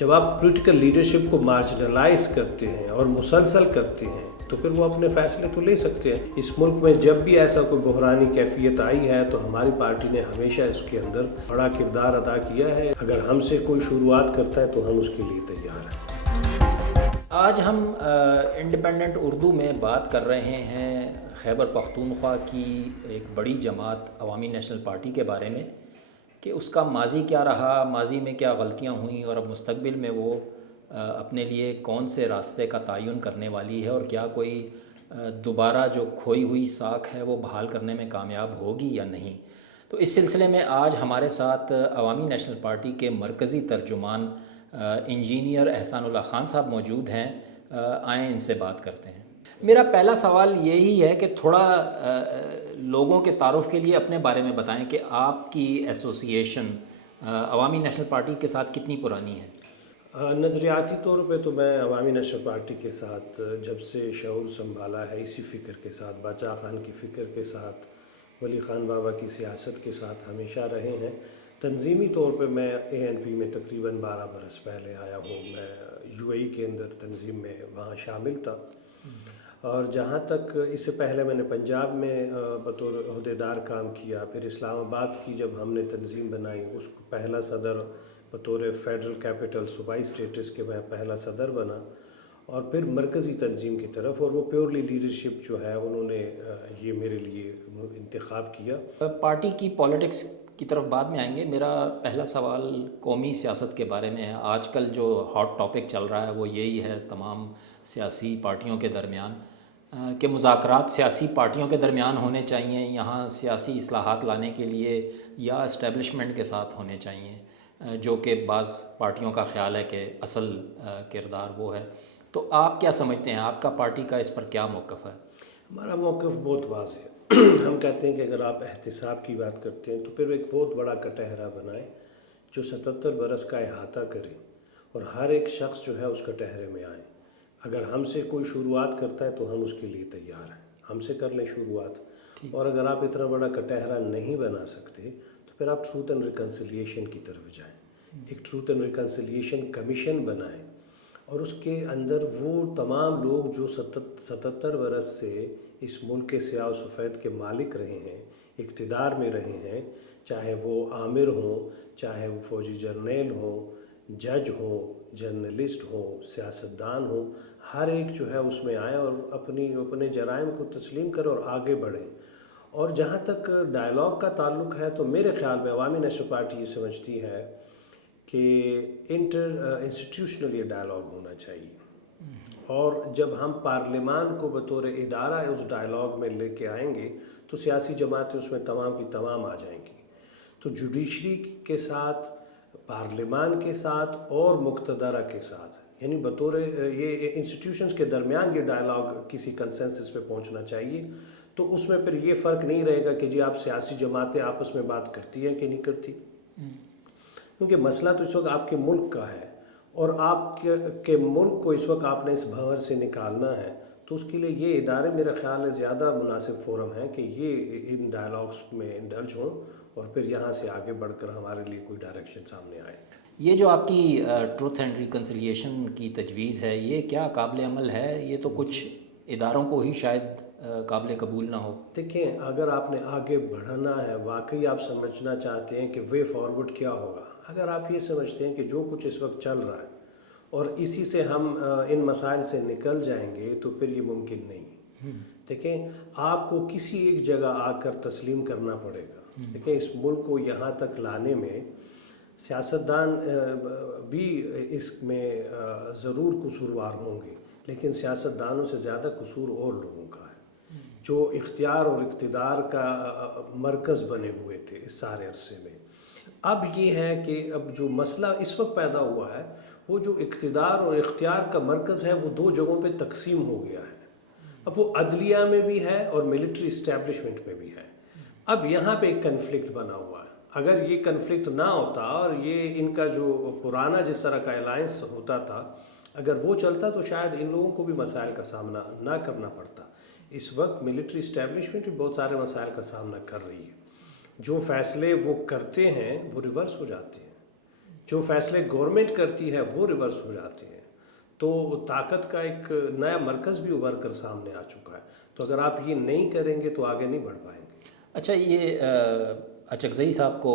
جب آپ political leadership کو مارجنلائز کرتے ہیں اور مسلسل کرتے ہیں تو پھر وہ اپنے فیصلے تو لے سکتے ہیں۔ اس ملک میں جب بھی ایسا کوئی بحرانی کیفیت آئی ہے تو ہماری پارٹی نے ہمیشہ اس کے اندر بڑا کردار ادا کیا ہے۔ اگر ہم سے کوئی شروعات کرتا ہے تو ہم اس کے لیے تیار ہیں۔ آج ہم انڈیپینڈنٹ اردو میں بات کر رہے ہیں خیبر پختونخوا کی ایک بڑی جماعت عوامی نیشنل پارٹی کے بارے میں، کہ اس کا ماضی کیا رہا، ماضی میں کیا غلطیاں ہوئیں اور اب مستقبل میں وہ اپنے لیے کون سے راستے کا تعین کرنے والی ہے، اور کیا کوئی دوبارہ جو کھوئی ہوئی ساکھ ہے وہ بحال کرنے میں کامیاب ہوگی یا نہیں۔ تو اس سلسلے میں آج ہمارے ساتھ عوامی نیشنل پارٹی کے مرکزی ترجمان انجینئر احسان اللہ خان صاحب موجود ہیں۔ آئیں ان سے بات کرتے ہیں۔ میرا پہلا سوال یہی ہے کہ تھوڑا لوگوں کے تعارف کے لیے اپنے بارے میں بتائیں کہ آپ کی ایسوسیشن عوامی نیشنل پارٹی کے ساتھ کتنی پرانی ہے؟ نظریاتی طور پہ تو میں عوامی نیشنل پارٹی کے ساتھ جب سے شعور سنبھالا ہے اسی فکر کے ساتھ، باچا خان کی فکر کے ساتھ، ولی خان بابا کی سیاست کے ساتھ ہمیشہ رہے ہیں۔ تنظیمی طور پہ میں اے این پی میں تقریباً 12 برس پہلے آیا ہوں۔ میں یو اے ای کے اندر تنظیم میں وہاں شامل تھا، اور جہاں تک اس سے پہلے میں نے پنجاب میں بطور عہدیدار کام کیا، پھر اسلام آباد کی جب ہم نے تنظیم بنائی اس کو پہلا صدر بطور فیڈرل کیپٹل صوبائی اسٹیٹس کے میں پہلا صدر بنا، اور پھر مرکزی تنظیم کی طرف، اور وہ پیورلی لیڈرشپ جو ہے انہوں نے یہ میرے لیے انتخاب کیا۔ پارٹی کی پالیٹکس کی طرف بعد میں آئیں گے۔ میرا پہلا سوال قومی سیاست کے بارے میں ہے۔ آج کل جو ہاٹ ٹاپک چل رہا ہے وہ یہی ہے تمام سیاسی پارٹیوں کے درمیان، کہ مذاکرات سیاسی پارٹیوں کے درمیان ہونے چاہیے یہاں سیاسی اصلاحات لانے کے لیے، یا اسٹیبلشمنٹ کے ساتھ ہونے چاہیے، جو کہ بعض پارٹیوں کا خیال ہے کہ اصل کردار وہ ہے۔ تو آپ کیا سمجھتے ہیں، آپ کا پارٹی کا اس پر کیا موقف ہے؟ ہمارا موقف بہت واضح ہے۔ ہم کہتے ہیں کہ اگر آپ احتساب کی بات کرتے ہیں تو پھر ایک بہت بڑا کٹہرہ بنائیں جو 77 برس کا احاطہ کرے، اور ہر ایک شخص جو ہے اس کٹہرے میں آئے۔ اگر ہم سے کوئی شروعات کرتا ہے تو ہم اس کے لیے تیار ہیں، ہم سے کر لیں شروعات۔ اور اگر آپ اتنا بڑا کٹہرہ نہیں بنا سکتے تو پھر آپ ٹروتھ اینڈ ریکنسیلیشن کی طرف جائیں، ایک ٹروتھ اینڈ ریکنسیلیشن کمیشن بنائیں، اور اس کے اندر وہ تمام لوگ جو 77 برس سے اس ملک کے سیاہ و سفید کے مالک رہے ہیں، اقتدار میں رہے ہیں، چاہے وہ عامر ہوں، چاہے وہ فوجی جرنیل ہوں، جج ہوں، جرنلسٹ ہوں، سیاستدان ہوں، ہر ایک جو ہے اس میں آئیں اور اپنے جرائم کو تسلیم کریں اور آگے بڑھیں۔ اور جہاں تک ڈائلاگ کا تعلق ہے تو میرے خیال میں عوامی نیشنل پارٹی یہ سمجھتی ہے کہ انسٹیٹیوشنل یہ ڈائلاگ ہونا چاہیے، اور جب ہم پارلیمان کو بطور ادارہ اس ڈائلاگ میں لے کے آئیں گے تو سیاسی جماعتیں اس میں تمام کی تمام آ جائیں گی۔ تو جوڈیشری کے ساتھ، پارلیمان کے ساتھ اور مقتدرہ کے ساتھ، یعنی بطور یہ انسٹیٹیوشنز کے درمیان یہ ڈائلاگ کسی کنسنسس پہ پہنچنا چاہیے۔ تو اس میں پھر یہ فرق نہیں رہے گا کہ جی آپ سیاسی جماعتیں آپس میں بات کرتی ہیں کہ نہیں کرتی، کیونکہ مسئلہ تو اس وقت آپ کے ملک کا ہے، اور آپ کے ملک کو اس وقت آپ نے اس بھنور سے نکالنا ہے، تو اس کے لیے یہ ادارے میرا خیال ہے زیادہ مناسب فورم ہیں کہ یہ ان ڈائلاگس میں انڈلج ہوں، اور پھر یہاں سے آگے بڑھ کر ہمارے لیے کوئی ڈائریکشن سامنے آئے۔ یہ جو آپ کی ٹروتھ اینڈ ریکنسیلیشن کی تجویز ہے، یہ کیا قابل عمل ہے؟ یہ تو کچھ اداروں کو ہی شاید قابل قبول نہ ہو۔ دیکھیں، اگر آپ نے آگے بڑھنا ہے، واقعی آپ سمجھنا چاہتے ہیں کہ وے فارورڈ کیا ہوگا، اگر آپ یہ سمجھتے ہیں کہ جو کچھ اس وقت چل رہا ہے اور اسی سے ہم ان مسائل سے نکل جائیں گے تو پھر یہ ممکن نہیں۔ دیکھیں، آپ کو کسی ایک جگہ آ کر تسلیم کرنا پڑے گا۔ دیکھیں، اس ملک کو یہاں تک لانے میں سیاستدان بھی اس میں ضرور قصوروار ہوں گے، لیکن سیاستدانوں سے زیادہ قصور اور لوگوں کا ہے جو اختیار اور اقتدار کا مرکز بنے ہوئے تھے اس سارے عرصے میں۔ اب یہ ہے کہ اب جو مسئلہ اس وقت پیدا ہوا ہے، وہ جو اقتدار اور اختیار کا مرکز ہے وہ دو جگہوں پہ تقسیم ہو گیا ہے۔ اب وہ عدلیہ میں بھی ہے اور ملٹری اسٹیبلشمنٹ میں بھی ہے۔ اب یہاں پہ ایک کنفلکٹ بنا ہوا ہے۔ اگر یہ کنفلکٹ نہ ہوتا اور یہ ان کا جو پرانا جس طرح کا الائنس ہوتا تھا اگر وہ چلتا تو شاید ان لوگوں کو بھی مسائل کا سامنا نہ کرنا پڑتا۔ اس وقت ملٹری اسٹیبلشمنٹ بھی بہت سارے مسائل کا سامنا کر رہی ہے۔ جو فیصلے وہ کرتے ہیں وہ ریورس ہو جاتے ہیں، جو فیصلے گورنمنٹ کرتی ہے وہ ریورس ہو جاتے ہیں. تو طاقت کا ایک نیا مرکز بھی ابھر کر سامنے آ چکا ہے. تو اگر آپ یہ نہیں کریں گے تو آگے نہیں بڑھ پائیں گے. اچھا، یہ اچکزئی صاحب کو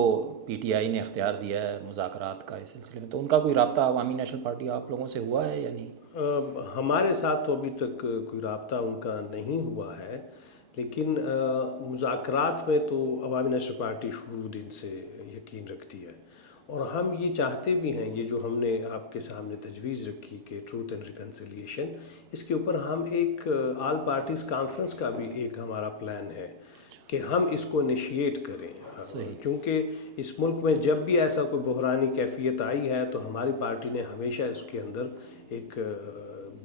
پی ٹی آئی نے اختیار دیا ہے مذاکرات کا اس سلسلے میں، تو ان کا کوئی رابطہ عوامی نیشنل پارٹی آپ لوگوں سے ہوا ہے یا نہیں؟ ہمارے ساتھ تو ابھی تک کوئی رابطہ ان کا نہیں ہوا ہے، لیکن مذاکرات میں تو عوامی نیشنل پارٹی شروع دن سے یقین رکھتی ہے، اور ہم یہ چاہتے بھی ہیں. یہ جو ہم نے آپ کے سامنے تجویز رکھی کہ ٹروتھ اینڈ ریکنسیلیشن، اس کے اوپر ہم ایک آل پارٹیز کانفرنس کا بھی ایک ہمارا پلان ہے کہ ہم اس کو انیشیٹ کریں. کیونکہ اس ملک میں جب بھی ایسا کوئی بحرانی کیفیت آئی ہے تو ہماری پارٹی نے ہمیشہ اس کے اندر ایک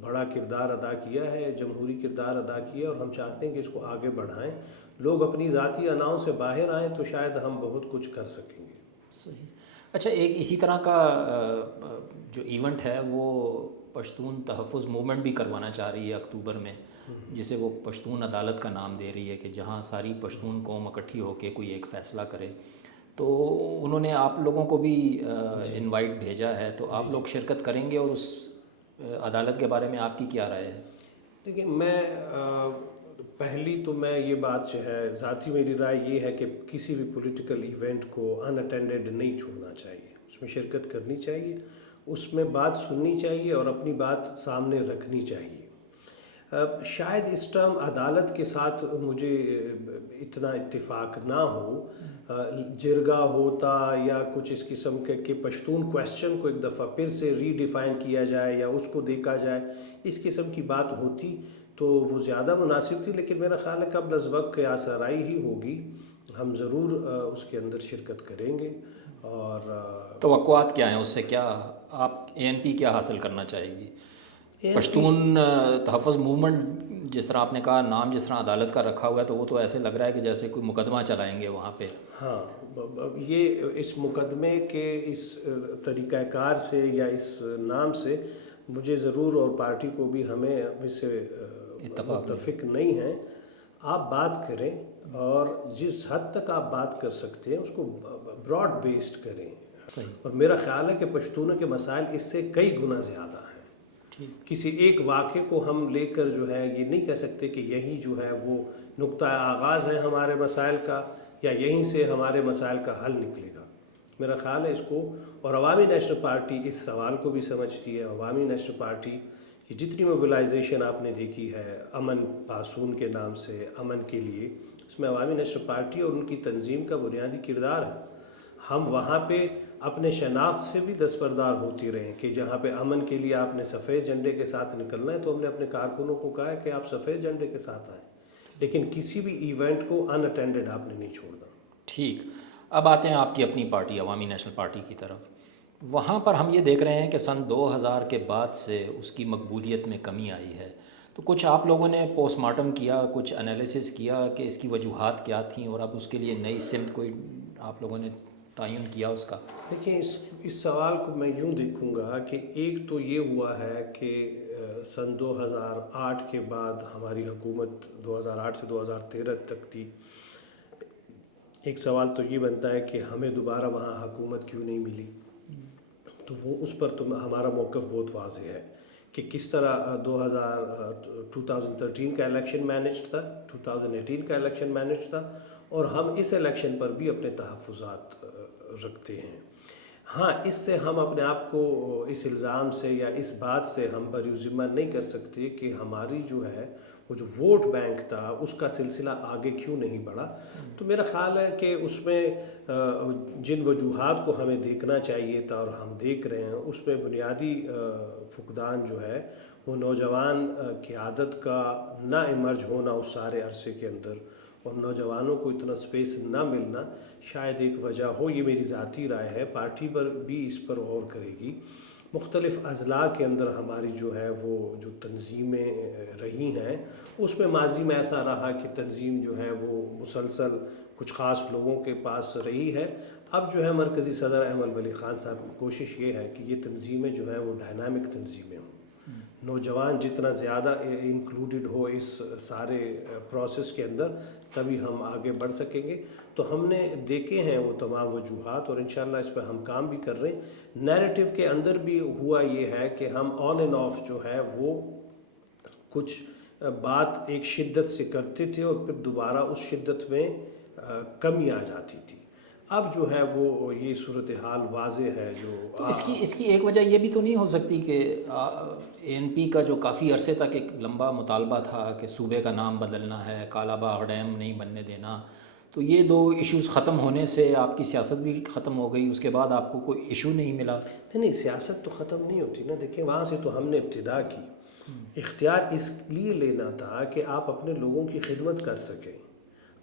بڑا کردار ادا کیا ہے، جمہوری کردار ادا کیا، اور ہم چاہتے ہیں کہ اس کو آگے بڑھائیں. لوگ اپنی ذاتی اناؤں سے باہر آئیں تو شاید ہم بہت کچھ کر سکیں گے. صحیح. اچھا، ایک اسی طرح کا جو ایونٹ ہے وہ پشتون تحفظ موومنٹ بھی کروانا چاہ رہی ہے اکتوبر میں، جسے وہ پشتون عدالت کا نام دے رہی ہے، کہ جہاں ساری پشتون قوم اکٹھی ہو کے کوئی ایک فیصلہ کرے. تو انہوں نے آپ لوگوں کو بھی انوائٹ بھیجا ہے، تو آپ لوگ شرکت کریں گے؟ اور اس عدالت کے بارے میں آپ کی کیا رائے ہے؟ دیکھیں، پہلی تو میں یہ بات جو ہے ذاتی میری رائے یہ ہے کہ کسی بھی پولیٹیکل ایونٹ کو ان اٹینڈڈ نہیں چھوڑنا چاہیے. اس میں شرکت کرنی چاہیے، اس میں بات سننی چاہیے اور اپنی بات سامنے رکھنی چاہیے. شاید اس ٹرم عدالت کے ساتھ مجھے اتنا اتفاق نہ ہو. جرگہ ہوتا یا کچھ اس قسم کے کہ پشتون کویسچن کو ایک دفعہ پھر سے ری ڈیفائن کیا جائے یا اس کو دیکھا جائے، اس قسم کی بات ہوتی تو وہ زیادہ مناسب تھی. لیکن میرا خیال ہے قبل از وقت قیاس آرائی ہی ہوگی. ہم ضرور اس کے اندر شرکت کریں گے. اور توقعات کیا ہیں اس سے؟ کیا آپ اے این پی کیا حاصل کرنا چاہے گی؟ پشتون تحفظ موومنٹ، جس طرح آپ نے کہا نام جس طرح عدالت کا رکھا ہوا ہے، تو وہ تو ایسے لگ رہا ہے کہ جیسے کوئی مقدمہ چلائیں گے وہاں پہ. ہاں، یہ اس مقدمے کے اس طریقہ کار سے یا اس نام سے مجھے ضرور، اور پارٹی کو بھی، ہمیں اس سے متفق نہیں ہیں. آپ بات کریں اور جس حد تک آپ بات کر سکتے ہیں اس کو براڈ بیسڈ کریں. اور میرا خیال ہے کہ پشتونوں کے مسائل اس سے کئی گنا زیادہ ہیں. کسی ایک واقعے کو ہم لے کر جو ہے یہ نہیں کہہ سکتے کہ یہی جو ہے وہ نقطہ آغاز ہے ہمارے مسائل کا، یا یہیں سے ہمارے مسائل کا حل نکلے گا. میرا خیال ہے اس کو، اور عوامی نیشنل پارٹی اس سوال کو بھی سمجھتی ہے. عوامی نیشنل پارٹی کی جتنی موبلائزیشن آپ نے دیکھی ہے امن پاسون کے نام سے، امن کے لیے، اس میں عوامی نیشنل پارٹی اور ان کی تنظیم کا بنیادی کردار ہے. ہم وہاں پہ اپنے شناخت سے بھی دستبردار ہوتی رہے کہ جہاں پہ امن کے لیے آپ نے سفید جھنڈے کے ساتھ نکلنا ہے تو ہم نے اپنے کارکنوں کو کہا ہے کہ آپ سفید جھنڈے کے ساتھ آئیں، لیکن کسی بھی ایونٹ کو ان اٹینڈڈ آپ نے نہیں چھوڑنا. ٹھیک. اب آتے ہیں آپ کی اپنی پارٹی عوامی نیشنل پارٹی کی طرف. وہاں پر ہم یہ دیکھ رہے ہیں کہ سن 2000 کے بعد سے اس کی مقبولیت میں کمی آئی ہے. تو کچھ آپ لوگوں نے پوسٹ مارٹم کیا، کچھ انالیسس کیا کہ اس کی وجوہات کیا تھیں، اور اب اس کے لیے نئی سمت کوئی آپ لوگوں نے تعین کیا اس کا؟ دیکھیں، اس سوال کو میں یوں دیکھوں گا کہ ایک تو یہ ہوا ہے کہ سن 2008 کے بعد ہماری حکومت 2008 سے 2013 تک تھی. ایک سوال تو یہ بنتا ہے کہ ہمیں دوبارہ وہاں حکومت کیوں نہیں ملی. تو وہ اس پر تو ہمارا موقف بہت واضح ہے کہ کس طرح 2013 کا الیکشن مینیج تھا، 2018 کا الیکشن مینیج تھا، اور ہم اس الیکشن پر بھی اپنے تحفظات رکھتے ہیں. ہاں، اس سے ہم اپنے آپ کو اس الزام سے یا اس بات سے ہم بری ذمہ نہیں کر سکتے کہ ہماری جو ہے وہ جو ووٹ بینک تھا اس کا سلسلہ آگے کیوں نہیں بڑھا. تو میرا خیال ہے کہ اس میں جن وجوہات کو ہمیں دیکھنا چاہیے تھا اور ہم دیکھ رہے ہیں، اس میں بنیادی فقدان جو ہے وہ نوجوان قیادت کا نہ ایمرج ہونا اس سارے عرصے کے اندر، اور نوجوانوں کو اتنا سپیس نہ ملنا شاید ایک وجہ ہو. یہ میری ذاتی رائے ہے، پارٹی پر بھی اس پر غور کرے گی. مختلف اضلاع کے اندر ہماری جو ہے وہ جو تنظیمیں رہی ہیں اس میں ماضی میں ایسا رہا کہ تنظیم جو ہے وہ مسلسل کچھ خاص لوگوں کے پاس رہی ہے. اب جو ہے مرکزی صدر احمد ولی خان صاحب کی کوشش یہ ہے کہ یہ تنظیمیں جو ہیں وہ ڈائنامک تنظیمیں ہوں، نوجوان جتنا زیادہ انکلوڈڈ ہو اس سارے پروسیس کے اندر تبھی ہم آگے بڑھ سکیں گے. تو ہم نے دیکھے ہیں وہ تمام وجوہات اور انشاءاللہ اس پہ ہم کام بھی کر رہے ہیں. نیریٹو کے اندر بھی ہوا یہ ہے کہ ہم آن اینڈ آف جو ہے وہ کچھ بات ایک شدت سے کرتے تھے اور پھر دوبارہ اس شدت میں کمی آ جاتی تھی. اب جو ہے وہ یہ صورتحال واضح ہے. جو تو اس کی ایک وجہ یہ بھی تو نہیں ہو سکتی کہ اے این پی کا جو کافی عرصے تک ایک لمبا مطالبہ تھا کہ صوبے کا نام بدلنا ہے, کالا باغ ڈیم نہیں بننے دینا, تو یہ دو ایشوز ختم ہونے سے آپ کی سیاست بھی ختم ہو گئی, اس کے بعد آپ کو کوئی ایشو نہیں ملا؟ نہیں, سیاست تو ختم نہیں ہوتی نا. دیکھیں وہاں سے تو ہم نے ابتدا کی. اختیار اس لیے لینا تھا کہ آپ اپنے لوگوں کی خدمت کر سکیں,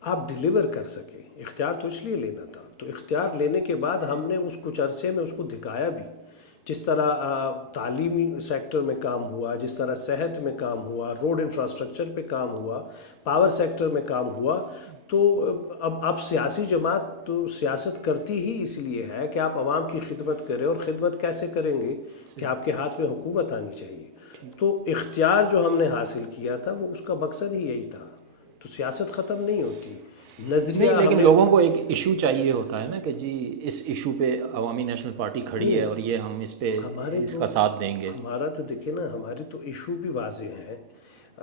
آپ ڈیلیور کر سکیں. اختیار تو اس لیے لینا تھا. تو اختیار لینے کے بعد ہم نے اس کچھ عرصے میں اس کو دکھایا بھی. جس طرح تعلیمی سیکٹر میں کام ہوا, جس طرح صحت میں کام ہوا, روڈ انفراسٹرکچر پہ کام ہوا, پاور سیکٹر میں کام ہوا. تو اب سیاسی جماعت تو سیاست کرتی ہی اس لیے ہے کہ آپ عوام کی خدمت کریں, اور خدمت کیسے کریں گے کہ آپ کے ہاتھ میں حکومت آنی چاہیے. تو اختیار جو ہم نے حاصل کیا تھا وہ اس کا مقصد ہی یہی تھا. تو سیاست ختم نہیں ہوتی. نظریہ نہیں, لیکن لوگوں کو ایک ایشو چاہیے ہوتا ہے نا کہ جی اس ایشو پہ عوامی نیشنل پارٹی کھڑی ہے اور یہ ہم اس پہ اس کا ساتھ دیں گے. ہمارا تو دیکھیں نا, ہماری تو ایشو بھی واضح ہے.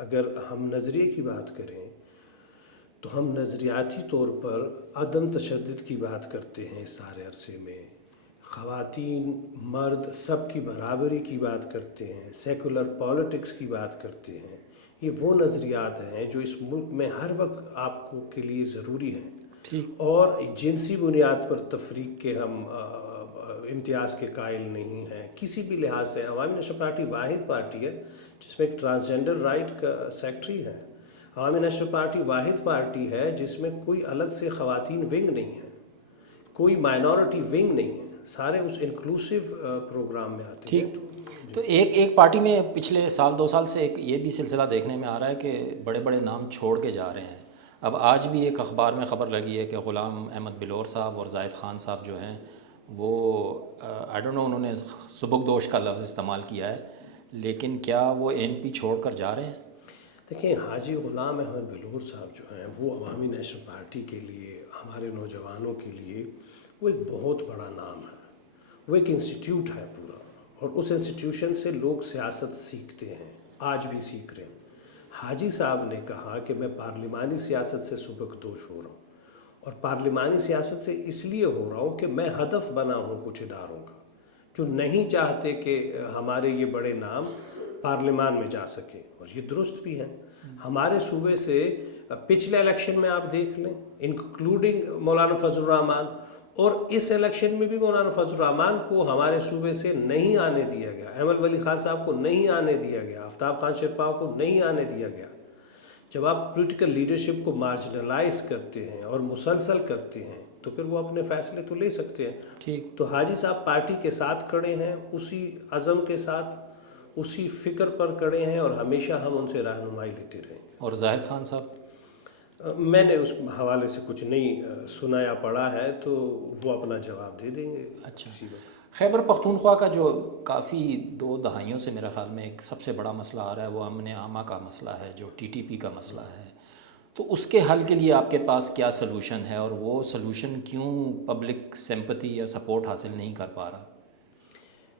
اگر ہم نظریے کی بات کریں تو ہم نظریاتی طور پر عدم تشدد کی بات کرتے ہیں. اس سارے عرصے میں خواتین مرد سب کی برابری کی بات کرتے ہیں, سیکولر پالیٹکس کی بات کرتے ہیں. یہ وہ نظریات ہیں جو اس ملک میں ہر وقت آپ کو کے لیے ضروری ہیں. ٹھیک. اور جنسی بنیاد پر تفریق کے ہم امتیاز کے قائل نہیں ہیں کسی بھی لحاظ سے. عوامی نیشنل پارٹی واحد پارٹی ہے جس میں ایک ٹرانسجنڈر رائٹ کا سیکٹری ہے. عوامی نیشنل پارٹی واحد پارٹی ہے جس میں کوئی الگ سے خواتین ونگ نہیں ہے, کوئی مائنورٹی ونگ نہیں ہے. سارے اس انکلوسیو پروگرام میں آتے ہیں. تو ایک پارٹی میں پچھلے سال 2 سال سے ایک یہ بھی سلسلہ دیکھنے میں آ رہا ہے کہ بڑے بڑے نام چھوڑ کے جا رہے ہیں. اب آج بھی ایک اخبار میں خبر لگی ہے کہ غلام احمد بلور صاحب اور زاہد خان صاحب جو ہیں وہ آئی ڈونٹ نو, انہوں نے سبکدوش کا لفظ استعمال کیا ہے, لیکن کیا وہ اے این پی چھوڑ کر جا رہے ہیں؟ دیکھیں, حاجی غلام احمد بلور صاحب جو ہیں وہ عوامی نیشنل پارٹی کے لیے, ہمارے نوجوانوں کے لیے وہ ایک بہت بڑا نام ہے. وہ ایک انسٹیٹیوٹ ہے پورا, اور اس انسٹیٹیوشن سے لوگ سیاست سیکھتے ہیں, آج بھی سیکھ رہے ہیں. حاجی صاحب نے کہا کہ میں پارلیمانی سیاست سے سبکدوش ہو رہا ہوں, اور پارلیمانی سیاست سے اس لیے ہو رہا ہوں کہ میں ہدف بنا ہوں کچھ اداروں کا جو نہیں چاہتے کہ ہمارے یہ بڑے نام پارلیمان میں جا سکیں. اور یہ درست بھی ہے. ہمارے صوبے سے پچھلے الیکشن میں آپ دیکھ لیں, انکلوڈنگ مولانا فضل الرحمان, اور اس الیکشن میں بھی مولانا فضل الرحمان کو ہمارے صوبے سے نہیں آنے دیا گیا, احمد ولی خان صاحب کو نہیں آنے دیا گیا, آفتاب خان شرپا کو نہیں آنے دیا گیا. جب آپ پولیٹیکل لیڈرشپ کو مارجنلائز کرتے ہیں اور مسلسل کرتے ہیں تو پھر وہ اپنے فیصلے تو لے سکتے ہیں. ٹھیک. تو حاجی صاحب پارٹی کے ساتھ کھڑے ہیں, اسی عزم کے ساتھ, اسی فکر پر کھڑے ہیں, اور ہمیشہ ہم ان سے رہنمائی لیتے رہے. اور زاہد خان صاحب؟ میں نے اس حوالے سے کچھ نہیں سنا یا پڑھا ہے, تو وہ اپنا جواب دے دیں گے. اچھا. خیبر پختونخوا کا جو کافی 2 دہائیوں سے میرے خیال میں ایک سب سے بڑا مسئلہ آ رہا ہے وہ امن عامہ کا مسئلہ ہے, جو ٹی ٹی پی کا مسئلہ ہے. تو اس کے حل کے لیے آپ کے پاس کیا سلوشن ہے, اور وہ سلوشن کیوں پبلک سمپتھی یا سپورٹ حاصل نہیں کر پا رہا؟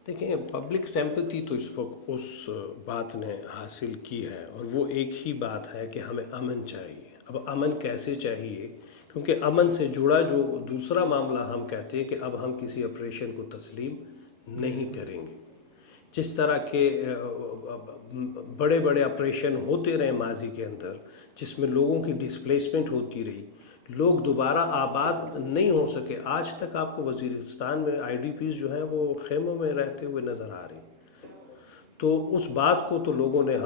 دیکھیں, پبلک سمپتھی تو اس وقت اس بات نے حاصل کی ہے, اور وہ ایک ہی بات ہے کہ ہمیں امن چاہیے. اب امن کیسے چاہیے, کیونکہ امن سے جڑا جو دوسرا معاملہ ہم کہتے ہیں کہ اب ہم کسی آپریشن کو تسلیم نہیں کریں گے. جس طرح کے بڑے بڑے آپریشن ہوتے رہے ماضی کے اندر, جس میں لوگوں کی ڈسپلیسمنٹ ہوتی رہی, لوگ دوبارہ آباد نہیں ہو سکے. آج تک آپ کو وزیرستان میں آئی ڈی پیز جو ہیں وہ خیموں میں رہتے ہوئے نظر آ رہے ہیں. تو اس بات کو تو لوگوں نے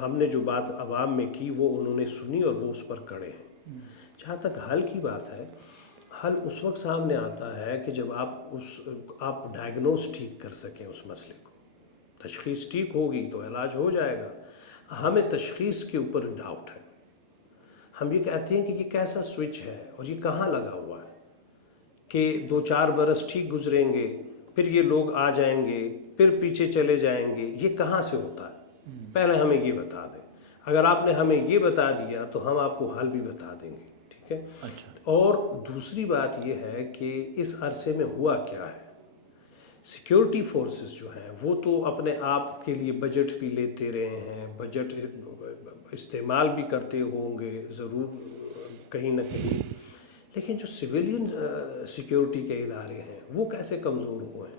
ہم نے جو بات عوام میں کی وہ انہوں نے سنی, اور وہ اس پر کڑے ہیں. جہاں تک حل کی بات ہے, حل اس وقت سامنے آتا ہے کہ جب آپ ڈائگنوز ٹھیک کر سکیں اس مسئلے کو. تشخیص ٹھیک ہوگی تو علاج ہو جائے گا. ہمیں تشخیص کے اوپر ڈاؤٹ ہے. ہم یہ کہتے ہیں کہ یہ کیسا سوئچ ہے اور یہ کہاں لگا ہوا ہے کہ 2-4 برس ٹھیک گزریں گے, پھر یہ لوگ آ جائیں گے, پھر پیچھے چلے جائیں گے. یہ کہاں سے ہوتا ہے؟ پہلے ہمیں یہ بتا دیں. اگر آپ نے ہمیں یہ بتا دیا تو ہم آپ کو حل بھی بتا دیں گے. ٹھیک ہے. اچھا. اور دوسری بات یہ ہے کہ اس عرصے میں ہوا کیا ہے. سیکیورٹی فورسز جو ہیں وہ تو اپنے آپ کے لیے بجٹ بھی لیتے رہے ہیں, بجٹ استعمال بھی کرتے ہوں گے ضرور کہیں نہ کہیں, لیکن جو سویلین سیکیورٹی کے ادارے ہیں وہ کیسے کمزور ہوئے ہیں.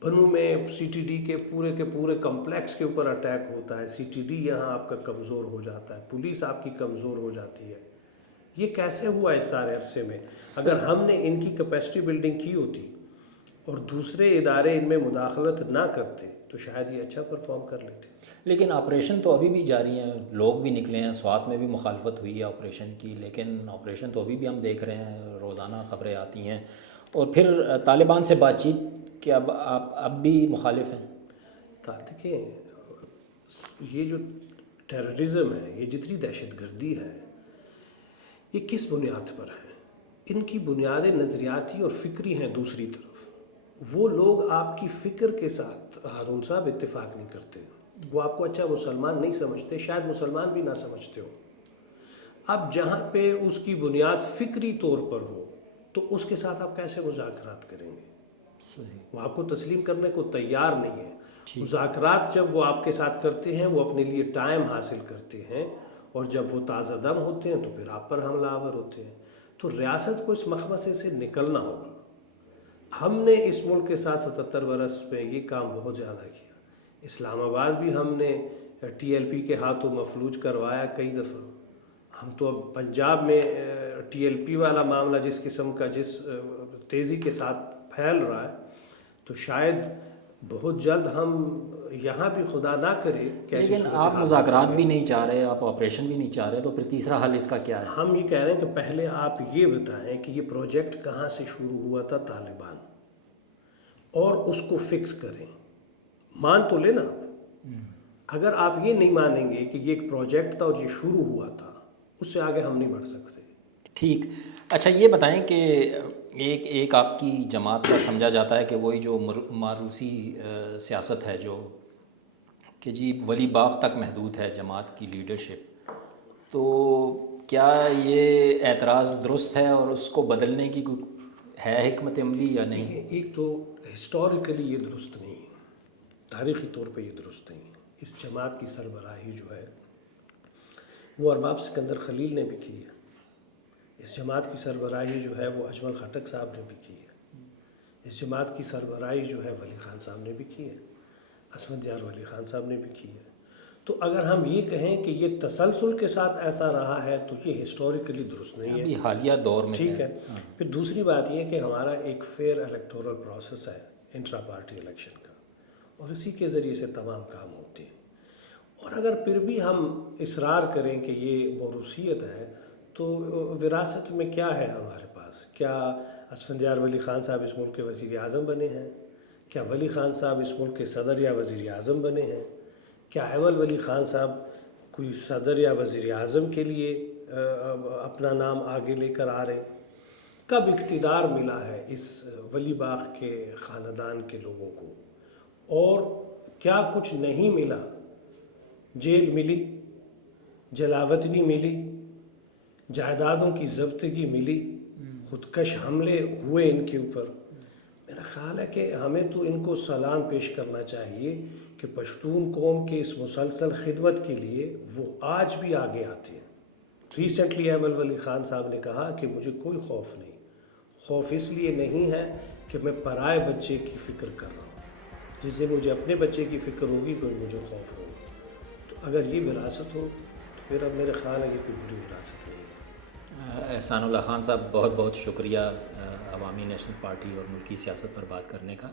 بنو میں سی ٹی ڈی کے پورے کمپلیکس کے اوپر اٹیک ہوتا ہے, سی ٹی ڈی یہاں آپ کا کمزور ہو جاتا ہے, پولیس آپ کی کمزور ہو جاتی ہے. یہ کیسے ہوا اس سارے عرصے میں؟ اگر ہم نے ان کی کیپیسٹی بلڈنگ کی ہوتی اور دوسرے ادارے ان میں مداخلت نہ کرتے تو شاید یہ اچھا پرفارم کر لیتے. لیکن آپریشن تو ابھی بھی جاری ہیں, لوگ بھی نکلے ہیں, سوات میں بھی مخالفت ہوئی ہے آپریشن کی, لیکن آپریشن تو ابھی بھی ہم دیکھ رہے ہیں, روزانہ خبریں آتی ہیں. اور پھر طالبان سے بات چیت کہ اب بھی مخالف ہیں. دیکھیں, یہ جو ٹیررزم ہے, یہ جتنی دہشت گردی ہے, یہ کس بنیاد پر ہے؟ ان کی بنیادیں نظریاتی اور فکری ہیں. دوسری طرف وہ لوگ آپ کی فکر کے ساتھ ہارون صاحب اتفاق نہیں کرتے, وہ آپ کو اچھا مسلمان نہیں سمجھتے, شاید مسلمان بھی نہ سمجھتے ہو. اب جہاں پہ اس کی بنیاد فکری طور پر ہو تو اس کے ساتھ آپ کیسے مذاکرات کریں گے؟ وہ آپ کو تسلیم کرنے کو تیار نہیں ہے. مذاکرات جب وہ آپ کے ساتھ کرتے ہیں وہ اپنے لیے ٹائم حاصل کرتے ہیں, اور جب وہ تازہ دم ہوتے ہیں تو پھر آپ پر حملہ آور ہوتے ہیں. تو ریاست کو اس مخمصے سے نکلنا ہوگا. ہم نے اس ملک کے ساتھ 77 برس میں یہ کام بہت زیادہ کیا. اسلام آباد بھی ہم نے ٹی ایل پی کے ہاتھوں مفلوج کروایا کئی دفعہ. ہم تو اب پنجاب میں ٹی ایل پی والا معاملہ جس قسم کا جس تیزی کے ساتھ پھیل رہا ہے, تو شاید بہت جلد ہم یہاں بھی خدا نہ کرے. لیکن آپ مذاکرات بھی نہیں چاہ رہے, آپ آپریشن بھی نہیں چاہ رہے, تو پھر تیسرا حل اس کا کیا ہے؟ ہم یہ کہہ رہے ہیں کہ پہلے آپ یہ بتائیں کہ یہ پروجیکٹ کہاں سے شروع ہوا تھا طالبان, اور اس کو فکس کریں. مان تو لینا. اگر آپ یہ نہیں مانیں گے کہ یہ ایک پروجیکٹ تھا اور یہ شروع ہوا تھا, اس سے آگے ہم نہیں بڑھ سکتے. ٹھیک. اچھا یہ بتائیں کہ ایک آپ کی جماعت کا سمجھا جاتا ہے کہ وہی جو ماروسی سیاست ہے جو کہ جی ولی باغ تک محدود ہے جماعت کی لیڈرشپ, تو کیا یہ اعتراض درست ہے اور اس کو بدلنے کی کوئی ہے حکمت عملی یا نہیں؟ ایک تو ہسٹوریکلی یہ درست نہیں ہے, تاریخی طور پہ یہ درست نہیں ہے. اس جماعت کی سربراہی جو ہے وہ ارباب سکندر خلیل نے بھی کی ہے. اس جماعت کی سربراہی جو ہے وہ اجمل خٹک صاحب نے بھی کی ہے. اس جماعت کی سربراہی جو ہے ولی خان صاحب نے بھی کی ہے, اسفند یار ولی خان صاحب نے بھی کی ہے. تو اگر ہم یہ کہیں کہ یہ تسلسل کے ساتھ ایسا رہا ہے تو یہ ہسٹوریکلی درست نہیں ہے. ابھی حالیہ دور میں ٹھیک ہے. پھر دوسری بات یہ کہ ہمارا ایک فیئر الیکٹورل پروسیس ہے انٹرا پارٹی الیکشن کا, اور اسی کے ذریعے سے تمام کام ہوتے ہیں. اور اگر پھر بھی ہم اصرار کریں کہ یہ موروثیت ہے, تو وراثت میں کیا ہے ہمارے پاس؟ کیا اسفندیار ولی خان صاحب اس ملک کے وزیر اعظم بنے ہیں؟ کیا ولی خان صاحب اس ملک کے صدر یا وزیر اعظم بنے ہیں؟ کیا ایول ولی خان صاحب کوئی صدر یا وزیر اعظم کے لیے اپنا نام آگے لے کر آ رہے ہیں؟ کب اقتدار ملا ہے اس ولی باغ کے خاندان کے لوگوں کو؟ اور کیا کچھ نہیں ملا؟ جیل ملی, جلاوطنی ملی, جائیدادوں کی ضبطگی ملی, خودکش حملے ہوئے ان کے اوپر. میرا خیال ہے کہ ہمیں تو ان کو سلام پیش کرنا چاہیے کہ پشتون قوم کے اس مسلسل خدمت کے لیے وہ آج بھی آگے آتے ہیں. ریسنٹلی ایول ولی خان صاحب نے کہا کہ مجھے کوئی خوف نہیں. خوف اس لیے نہیں ہے کہ میں پرائے بچے کی فکر کر رہا ہوں, جس دن مجھے اپنے بچے کی فکر ہوگی تو مجھے خوف ہوگا. تو اگر یہ وراثت ہو تو پھر اب میرا خیال ہے کہ کوئی بری وراثت نہیں ہے. احسان اللہ خان صاحب, بہت بہت شکریہ عوامی نیشنل پارٹی اور ملکی سیاست پر بات کرنے کا.